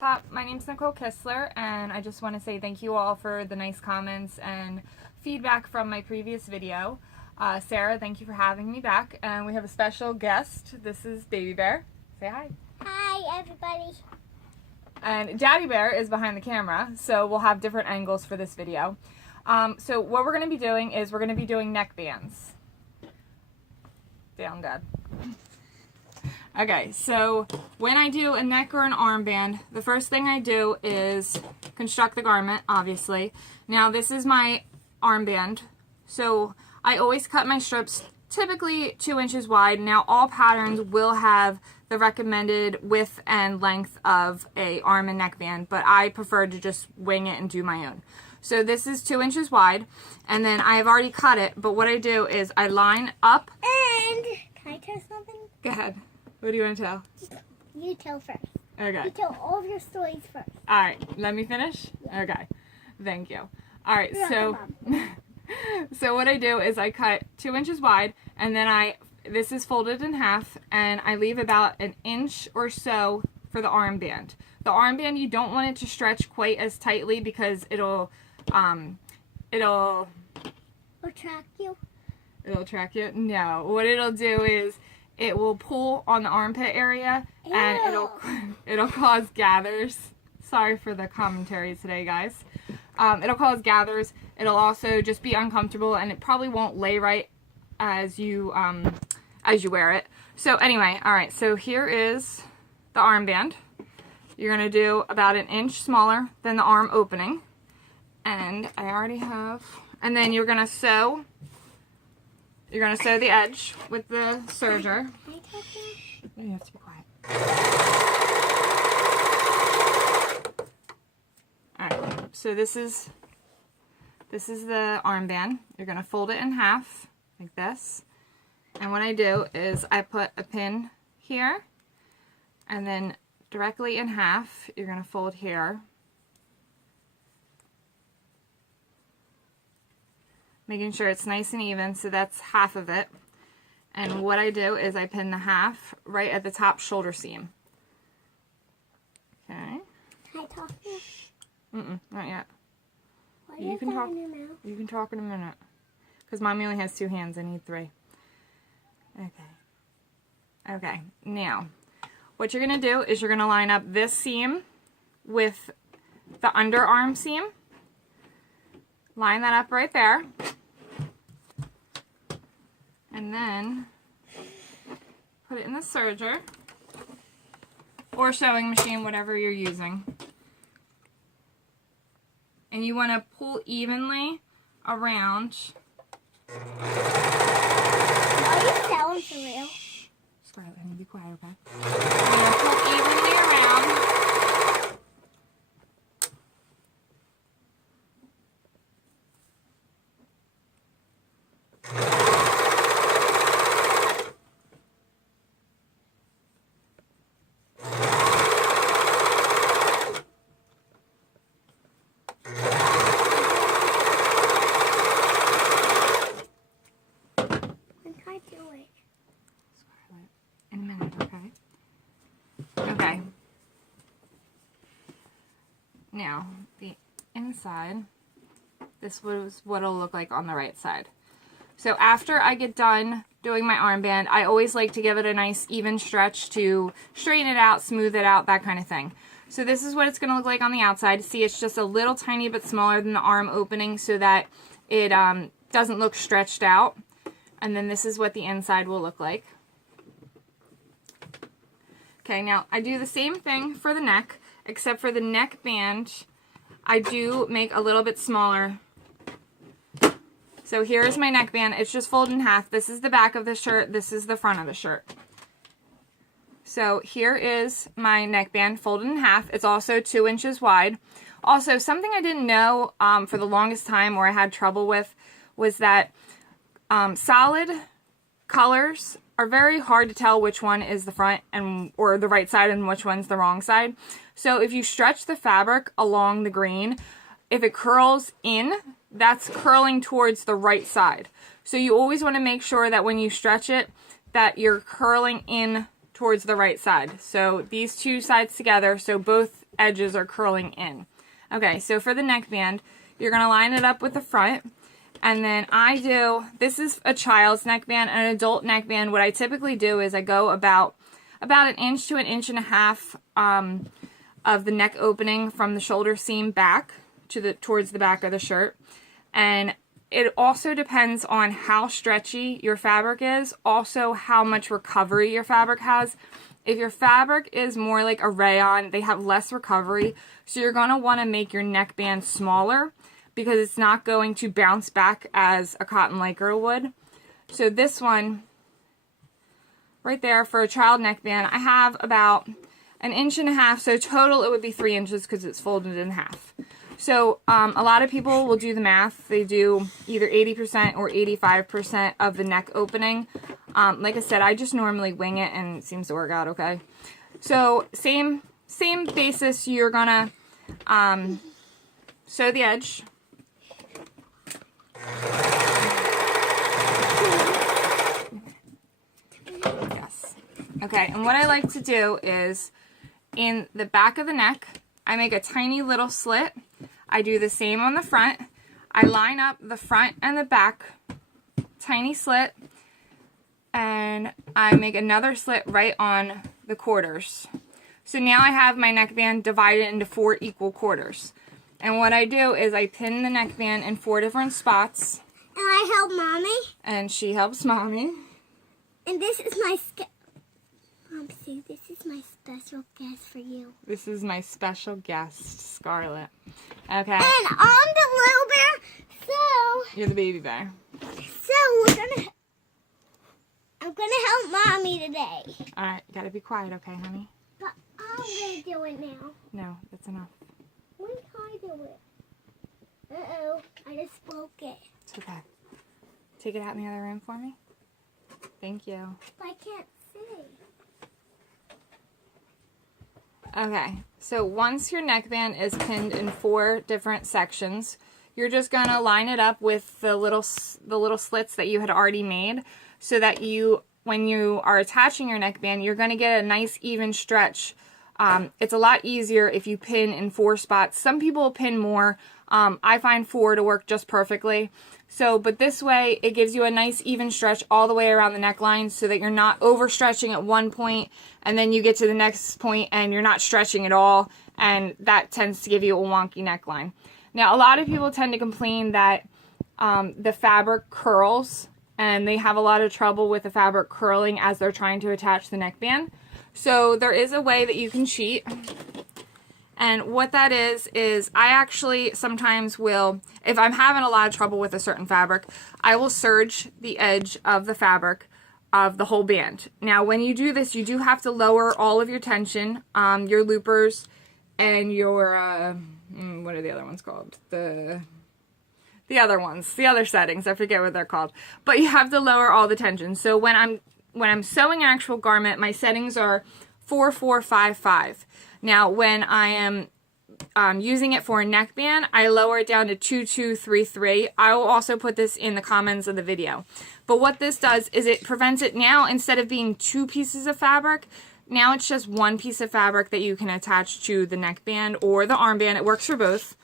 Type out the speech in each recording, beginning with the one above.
Pop, my name's Nicole Kistler, and I just want to say thank you all for the nice comments and feedback from my previous video. Sarah, thank you for having me back, and we have a special guest. This is Baby Bear. Say hi. Hi, everybody. And Daddy Bear is behind the camera, so we'll have different angles for this video. So what we're going to be doing is we're going to be doing neck bands. Down, Dad. Okay, so when I do a neck or an armband, the first thing I do is construct the garment, obviously. Now this is my armband, so I always cut my strips typically 2 inches wide. Now all patterns will have the recommended width and length of a arm and neck band, but I prefer to just wing it and do my own. So this is 2 inches wide, and then I've already cut it, but what I do is I line up. And can I tell something? Go ahead. What do you want to tell? You tell first. Okay. You tell all of your stories first. All right, let me finish? Yeah. Okay, thank you. All right, You're so so what I do is I cut 2 inches wide, and then this is folded in half, and I leave about an inch or so for the armband. The armband, you don't want it to stretch quite as tightly because it'll Attract you? It'll track you? No, what it'll do is it will pull on the armpit area. Ew. And it'll cause gathers. Sorry for the commentary today, guys. It'll cause gathers. It'll also just be uncomfortable, and it probably won't lay right as you wear it. So anyway, all right. So here is the armband. You're gonna do about an inch smaller than the arm opening, and I already have. And then you're gonna sew. You're going to sew the edge with the serger. You have to be quiet. Alright, so this is the armband. You're going to fold it in half, like this. And what I do is I put a pin here, and then directly in half, you're going to fold here. Making sure it's nice and even, so that's half of it. And what I do is I pin the half right at the top shoulder seam. Okay. Can I talk now? Not yet. Why You can talk. You can talk in a minute. Because Mommy only has 2 hands. I need 3. Okay. Okay. Now, what you're going to do is you're going to line up this seam with the underarm seam. Line that up right there. And then put it in the serger or sewing machine, whatever you're using. And you want to pull evenly around. Are you selling for real? Scarlett, I need to be quiet, okay? You're going to pull evenly around. In a minute, okay? Okay. Now, the inside, this was what it'll look like on the right side. So after I get done doing my armband, I always like to give it a nice even stretch to straighten it out, smooth it out, that kind of thing. So this is what it's going to look like on the outside. See, it's just a little tiny bit smaller than the arm opening so that it doesn't look stretched out. And then this is what the inside will look like. Okay, now I do the same thing for the neck, except for the neck band, I do make a little bit smaller. So here is my neck band. It's just folded in half. This is the back of the shirt. This is the front of the shirt. So here is my neck band folded in half. It's also 2 inches wide. Also, something I didn't know for the longest time, or I had trouble with, was that solid colors are very hard to tell which one is the front or the right side and which one's the wrong side. So if you stretch the fabric along the green, if it curls in, that's curling towards the right side. So you always want to make sure that when you stretch it, that you're curling in towards the right side. So these two sides together, so both edges are curling in. Okay, so for the neckband, you're going to line it up with the front. And then this is a child's neckband. An adult neckband, what I typically do is I go about an inch to an inch and a half of the neck opening from the shoulder seam back towards the back of the shirt. And it also depends on how stretchy your fabric is, also how much recovery your fabric has. If your fabric is more like a rayon, they have less recovery, so you're going to want to make your neckband smaller because it's not going to bounce back as a cotton lycra would. So this one right there for a child neckband, I have about an inch and a half, so total it would be 3 inches because it's folded in half. So a lot of people will do the math. They do either 80% or 85% of the neck opening. Like I said, I just normally wing it and it seems to work out okay. So same basis, you're gonna sew the edge. Yes. Okay, and what I like to do is in the back of the neck, I make a tiny little slit. I do the same on the front. I line up the front and the back, tiny slit, and I make another slit right on the quarters. So now I have my neckband divided into 4 equal quarters. And what I do is I pin the neckband in 4 different spots. And I help Mommy. And she helps Mommy. And this is my Mom, see, this is my special guest for you. This is my special guest, Scarlett. Okay. And I'm the little bear, so... You're the baby bear. So I'm gonna help Mommy today. Alright, you gotta be quiet, okay, honey? But I'm gonna do it now. No, that's enough. When can I do it? Uh-oh, I just broke it. It's okay. Take it out in the other room for me. Thank you. But I can't see. Okay, so once your neckband is pinned in 4 different sections, you're just going to line it up with the little slits that you had already made so that when you are attaching your neckband, you're going to get a nice even stretch. It's a lot easier if you pin in 4 spots. Some people pin more. I find 4 to work just perfectly. But this way, it gives you a nice even stretch all the way around the neckline so that you're not overstretching at one point and then you get to the next point and you're not stretching at all, and that tends to give you a wonky neckline. Now, a lot of people tend to complain that the fabric curls, and they have a lot of trouble with the fabric curling as they're trying to attach the neckband. So there is a way that you can cheat. And what that is I actually sometimes will, if I'm having a lot of trouble with a certain fabric, I will serge the edge of the fabric of the whole band. Now, when you do this, you do have to lower all of your tension, your loopers, and your, what are the other ones called? The other settings, I forget what they're called. But you have to lower all the tension. So when I'm sewing an actual garment, my settings are 4, 4, 5, 5. Now, when I am using it for a neckband, I lower it down to 2, 2, 3, 3. I will also put this in the comments of the video. But what this does is it prevents it now, instead of being 2 pieces of fabric, now it's just 1 piece of fabric that you can attach to the neckband or the armband. It works for both.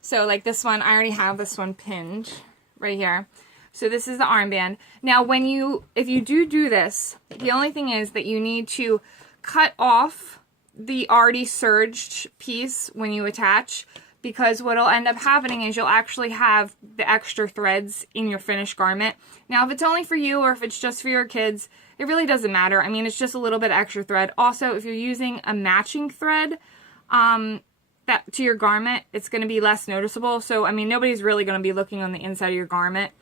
So like this one, I already have this one pinned right here. So this is the armband. Now, if you do this, the only thing is that you need to cut off the already serged piece when you attach, because what'll end up happening is you'll actually have the extra threads in your finished garment. Now, if it's only for you or if it's just for your kids, it really doesn't matter. I mean, it's just a little bit extra thread. Also, if you're using a matching thread that to your garment, it's going to be less noticeable. So, I mean, nobody's really going to be looking on the inside of your garment.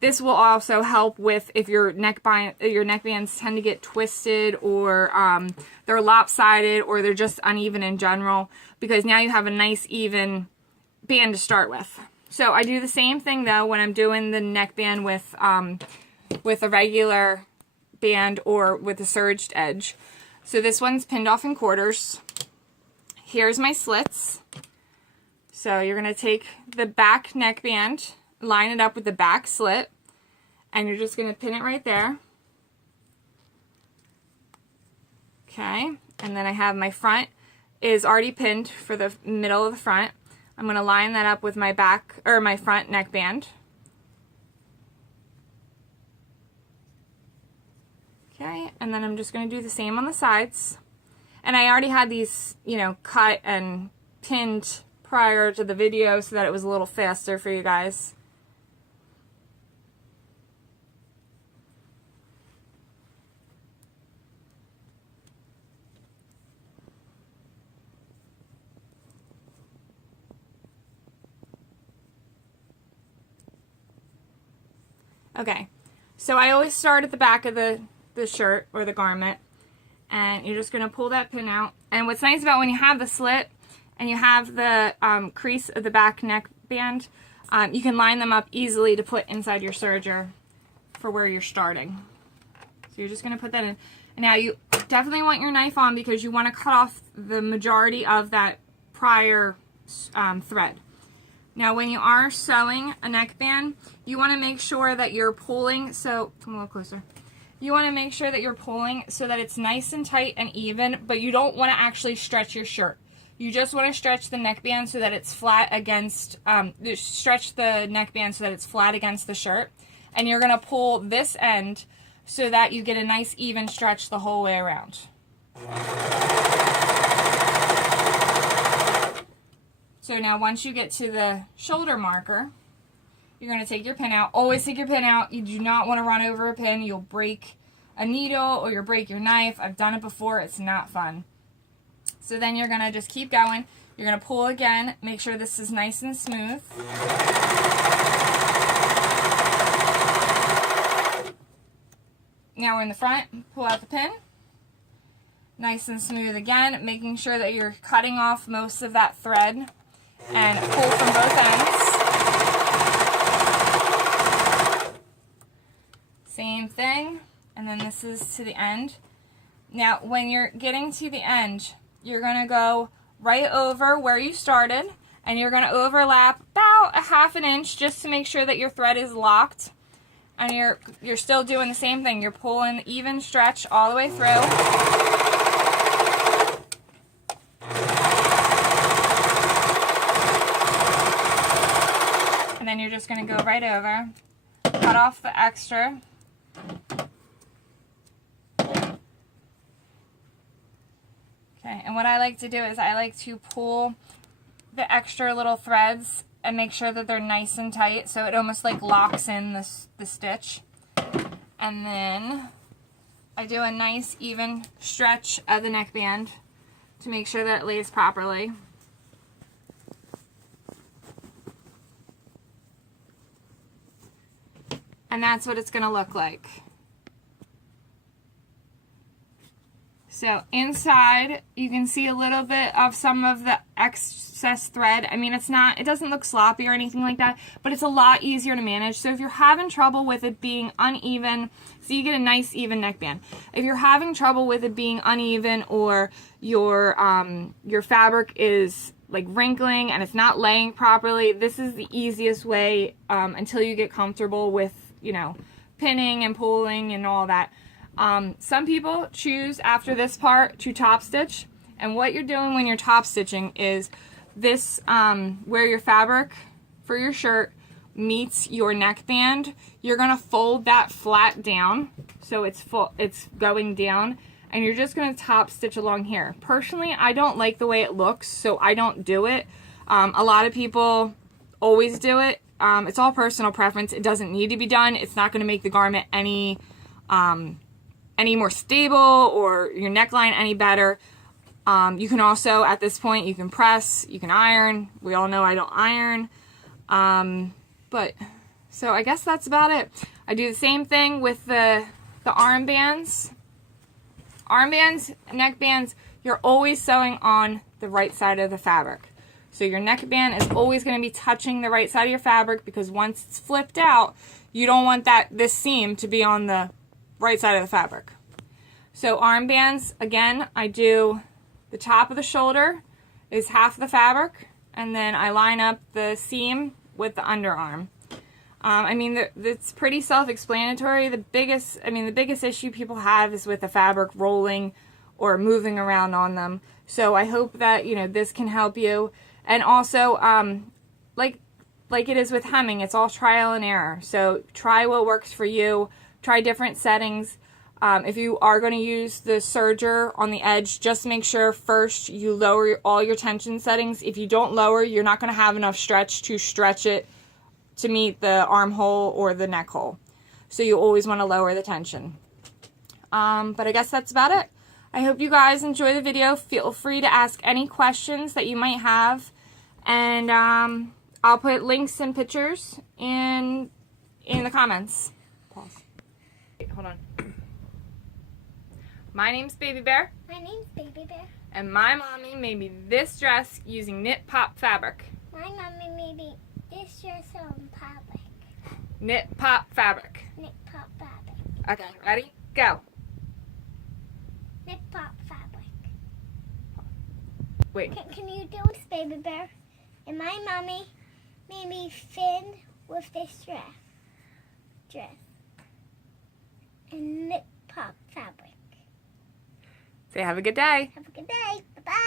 This will also help with if your neckbands tend to get twisted, or they're lopsided, or they're just uneven in general, because now you have a nice even band to start with. So I do the same thing though when I'm doing the neckband with a regular band or with a serged edge. So this one's pinned off in quarters. Here's my slits. So you're going to take the back neckband, line it up with the back slit, and you're just going to pin it right there. Okay, and then I have my front is already pinned for the middle of the front. I'm going to line that up with my back or my front neckband. Okay, and then I'm just going to do the same on the sides. And I already had these, you know, cut and pinned prior to the video so that it was a little faster for you guys. Okay, so I always start at the back of the shirt or the garment, and you're just going to pull that pin out. And what's nice about when you have the slit and you have the crease of the back neckband, you can line them up easily to put inside your serger for where you're starting. So you're just going to put that in. And now you definitely want your knife on because you want to cut off the majority of that prior thread. Now when you are sewing a neckband, you want to make sure that you're pulling, so come a little closer. You want to make sure that you're pulling so that it's nice and tight and even, but you don't want to actually stretch your shirt. You just want to stretch the neckband so that it's flat against, stretch the neckband so that it's flat against the shirt. And you're going to pull this end so that you get a nice even stretch the whole way around. So now once you get to the shoulder marker, you're going to take your pin out. Always take your pin out. You do not want to run over a pin. You'll break a needle or you'll break your knife. I've done it before. It's not fun. So then you're going to just keep going. You're going to pull again. Make sure this is nice and smooth. Now we're in the front. Pull out the pin. Nice and smooth again. Making sure that you're cutting off most of that thread. And pull from both ends. Same thing. And then this is to the end. Now, when you're getting to the end, you're going to go right over where you started. And you're going to overlap about a ½ inch just to make sure that your thread is locked. And you're still doing the same thing. You're pulling the even stretch all the way through. And then you're just going to go right over, cut off the extra. Okay, and what I like to do is I like to pull the extra little threads and make sure that they're nice and tight so it almost like locks in the stitch. And then I do a nice even stretch of the neckband to make sure that it lays properly. And that's what it's going to look like. So inside, you can see a little bit of some of the excess thread. I mean, it doesn't look sloppy or anything like that, but it's a lot easier to manage. So if you're having trouble with it being uneven, so you get a nice even neckband. If you're having trouble with it being uneven or your fabric is like wrinkling and it's not laying properly, this is the easiest way until you get comfortable with, you know, pinning and pulling and all that. Some people choose after this part to top stitch, and what you're doing when you're top stitching is this where your fabric for your shirt meets your neckband, you're gonna fold that flat down so it's going down, and you're just gonna top stitch along here. Personally, I don't like the way it looks, so I don't do it. A lot of people always do it. It's all personal preference. It doesn't need to be done. It's not going to make the garment any more stable or your neckline any better. You can also, at this point, you can press, you can iron. We all know I don't iron. So I guess that's about it. I do the same thing with the armbands. Armbands, neckbands, you're always sewing on the right side of the fabric. So your neckband is always going to be touching the right side of your fabric because once it's flipped out, you don't want this seam to be on the right side of the fabric. So armbands, again, I do the top of the shoulder is half the fabric, and then I line up the seam with the underarm. I mean, it's pretty self-explanatory. The biggest issue people have is with the fabric rolling or moving around on them. So I hope that, you know, this can help you. And also, like it is with hemming, it's all trial and error. So try what works for you. Try different settings. If you are going to use the serger on the edge, just make sure first you lower all your tension settings. If you don't lower, you're not going to have enough stretch to stretch it to meet the armhole or the neck hole. So you always want to lower the tension. But I guess that's about it. I hope you guys enjoy the video. Feel free to ask any questions that you might have. And I'll put links and pictures in the comments. Pause. Wait, hold on. My name's Baby Bear. My name's Baby Bear. And my mommy made me this dress using Knit Pop fabric. My mommy made me this dress on fabric. Knit Pop fabric. Knit Pop fabric. Okay, ready? Go. Knit Pop fabric. Wait. Can you do this, Baby Bear? And my mommy made me fin with this dress. And Knit Pop fabric. Say have a good day. Have a good day. Bye-bye.